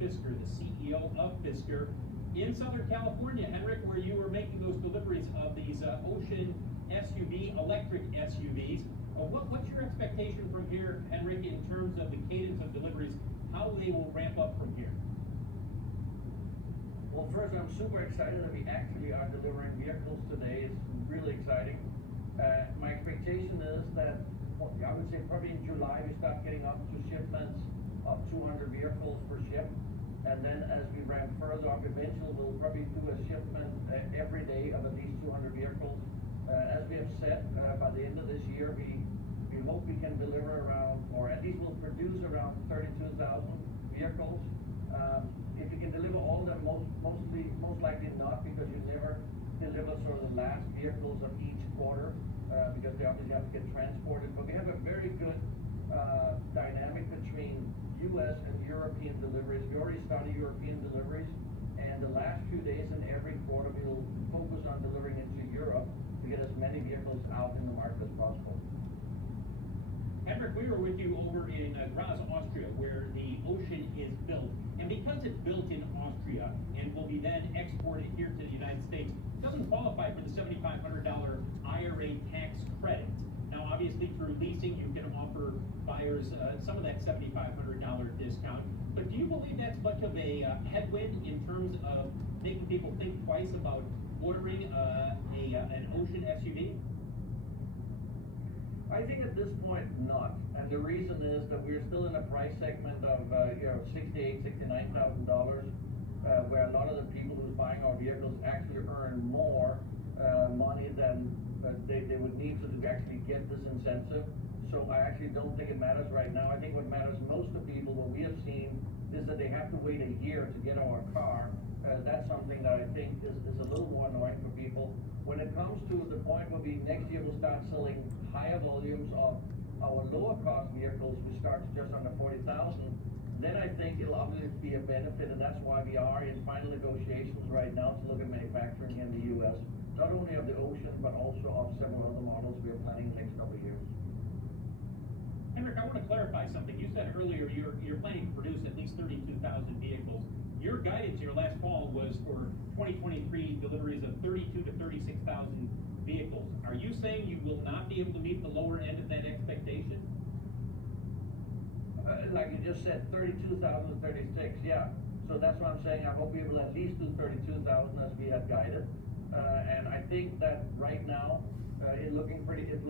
Fisker, the CEO of Fisker, in Southern California, Henrik, where you were making those deliveries of these Ocean SUV, electric SUVs. What's your expectation from here, Henrik, in terms of the cadence of deliveries, how they will ramp up from here? Well, first, I'm super excited that we actually are delivering vehicles today. It's really exciting. My expectation is that, well, I would say probably in July we start getting up to shipments of 200 vehicles per ship. And then as we ramp further up, eventually we'll probably do a shipment every day of at least 200 vehicles. As we have said, by the end of this year, we hope we can deliver around, or at least we'll produce around 32,000 vehicles. If we can deliver all of them, most likely not, because you never deliver sort of the last vehicles of each quarter, because they obviously have to get transported. But we have a very good dynamic between U.S. and European deliveries. We already started European deliveries, and the last few days in every quarter we'll focus on delivering into Europe to get as many vehicles out in the market as possible. Henrik, we were with you over in Graz, Austria, where the Ocean is built. And because it's built in Austria and will be then exported here to the United States, it doesn't qualify for the $7,500 IRA tax credit. Now, obviously, through leasing, you can offer buyers some of that $7,500 discount. But do you believe that's much of a headwind in terms of making people think twice about ordering an Ocean SUV? I think at this point not, and the reason is that we're still in a price segment of $68,000, $69,000, where a lot of the people who's buying our vehicles actually earn more money than they would need to actually get this incentive. So I actually don't think it matters right now. I think what matters most to people, what we have seen, is that they have to wait a year to get our car. That's something that I think is a little more annoying for people. When it comes to the point where we next year will start selling higher volumes of our lower cost vehicles, we start just under 40,000, then I think it'll obviously be a benefit, and that's why we are in final negotiations right now to look at manufacturing in the U.S., not only of the Ocean, but also of several other models we are planning the next couple of years. Henrik, I want to clarify something. You said earlier you're planning to produce at least 32,000 vehicles. Your guidance your last fall was for 2023 deliveries of 32 to 36,000 vehicles. Are you saying you will not be able to meet the lower end of that expectation? Like you just said, 32,000 to 36, yeah. So that's what I'm saying. I hope we will at least do 32,000 as we had guided. And I think that right now it's looking pretty good.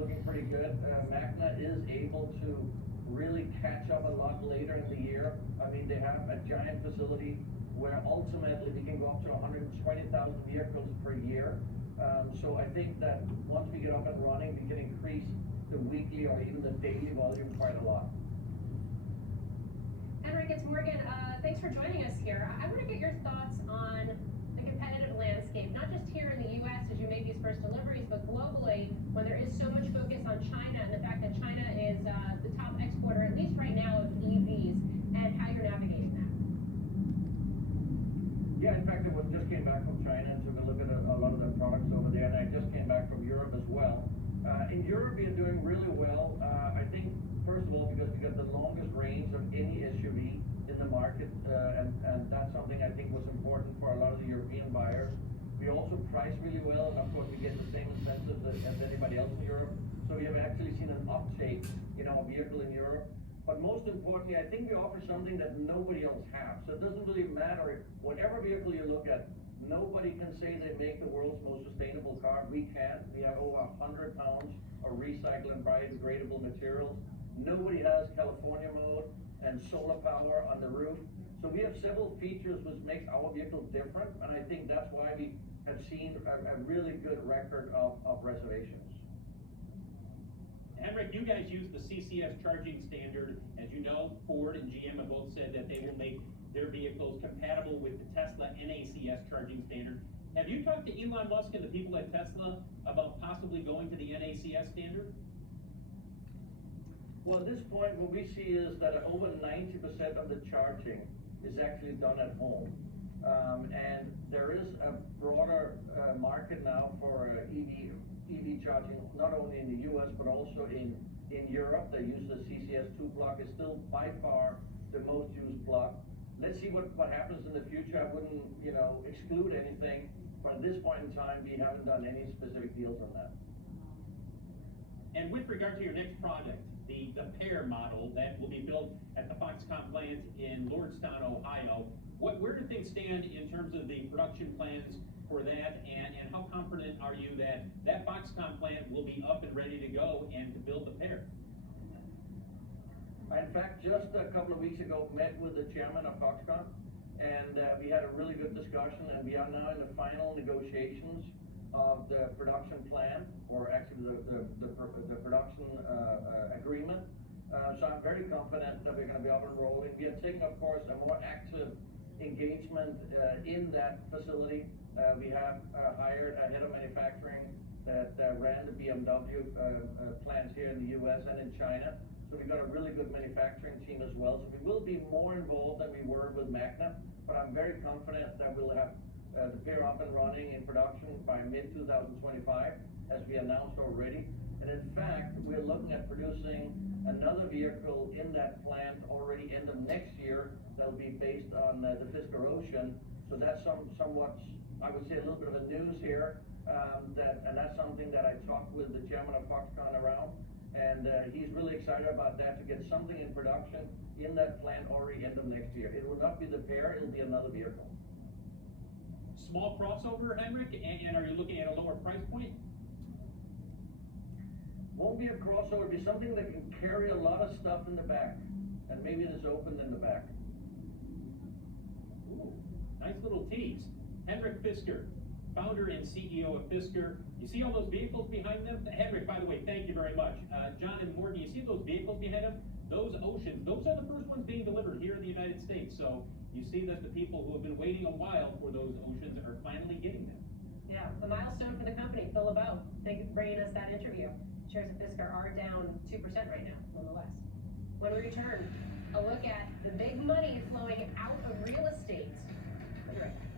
Magna is able to really catch up a lot later in the year. I mean, they have a giant facility where ultimately we can go up to 120,000 vehicles per year. So I think that once we get up and running, we can increase the weekly or even the daily volume quite a lot. Henrik, it's Morgan. Thanks for joining us here. I want to get your thoughts on the competitive landscape, not just here in the U.S. as you make these first deliveries, but globally, when there is so much focus on China and the fact that China is the top exporter, at least right now, of EVs, and how you're navigating that. Yeah, in fact, I just came back from China and took a look at a lot of their products over there, and I just came back from Europe as well. In Europe, we are doing really well. I think, first of all, because we got the longest range of any SUV in the market, and that's something I think was important for a lot of the European buyers. We also price really well, and of course, we get the same incentives as anybody else in Europe. So we have actually seen an uptake in our vehicle in Europe. But most importantly, I think we offer something that nobody else has. So it doesn't really matter. Whatever vehicle you look at, nobody can say they make the world's most sustainable car. We can. We have over 100 pounds of recycled and biodegradable materials. Nobody has California mode and solar power on the roof. So we have several features which makes our vehicle different, and I think that's why we have seen a really good record of reservations. Henrik, you guys use the CCS charging standard. As you know, Ford and GM have both said that they will make their vehicles compatible with the Tesla NACS charging standard. Have you talked to Elon Musk and the people at Tesla about possibly going to the NACS standard? Well, at this point, what we see is that over 90% of the charging is actually done at home. And there is a broader market now for EV charging, not only in the US, but also in Europe. They use the CCS2 plug. It's still by far the most used plug. let's see what happens in the future. I wouldn't, exclude anything, but at this point in time, we haven't done any specific deals on that. And with regard to your next project, the pair model that will be built at the Foxconn plant in Lordstown, Ohio, where do things stand in terms of the production plans for that, and how confident are you that that Foxconn plant will be up and ready to go and to build the pair? I, in fact, just a couple of weeks ago, met with the chairman of Foxconn, and we had a really good discussion, and we are now in the final negotiations of the production plan, or actually the production agreement. So I'm very confident that we're going to be up and rolling. We are taking, of course, a more active engagement in that facility. We have hired a head of manufacturing that ran the BMW plants here in the US and in China. So we've got a really good manufacturing team as well. So we will be more involved than we were with Magna, but I'm very confident that we'll have the pair up and running in production by mid-2025, as we announced already. And in fact, we're looking at producing another vehicle in that plant already end of next year that'll be based on the Fisker Ocean. So that's somewhat, I would say, a little bit of a news here, and that's something that I talked with the chairman of Foxconn around, and he's really excited about that, to get something in production in that plant already end of next year. It will not be the pair, it'll be another vehicle. Small crossover, Henrik, and are you looking at a lower price point? Won't be a crossover, it'll be something that can carry a lot of stuff in the back, and maybe it is open in the back. Ooh, nice little tease. Henrik Fisker, founder and CEO of Fisker. You see all those vehicles behind them? Henrik, by the way, thank you very much. John and Morgan, you see those vehicles behind them? Those Oceans, those are the first ones being delivered here in the United States. So you see that the people who have been waiting a while for those Oceans are finally getting them. Yeah, a milestone for the company. Phil LeBeau, thank you for bringing us that interview. Shares of Fisker are down 2% right now, nonetheless. When we return, a look at the big money flowing out of real estate. I'll be right back.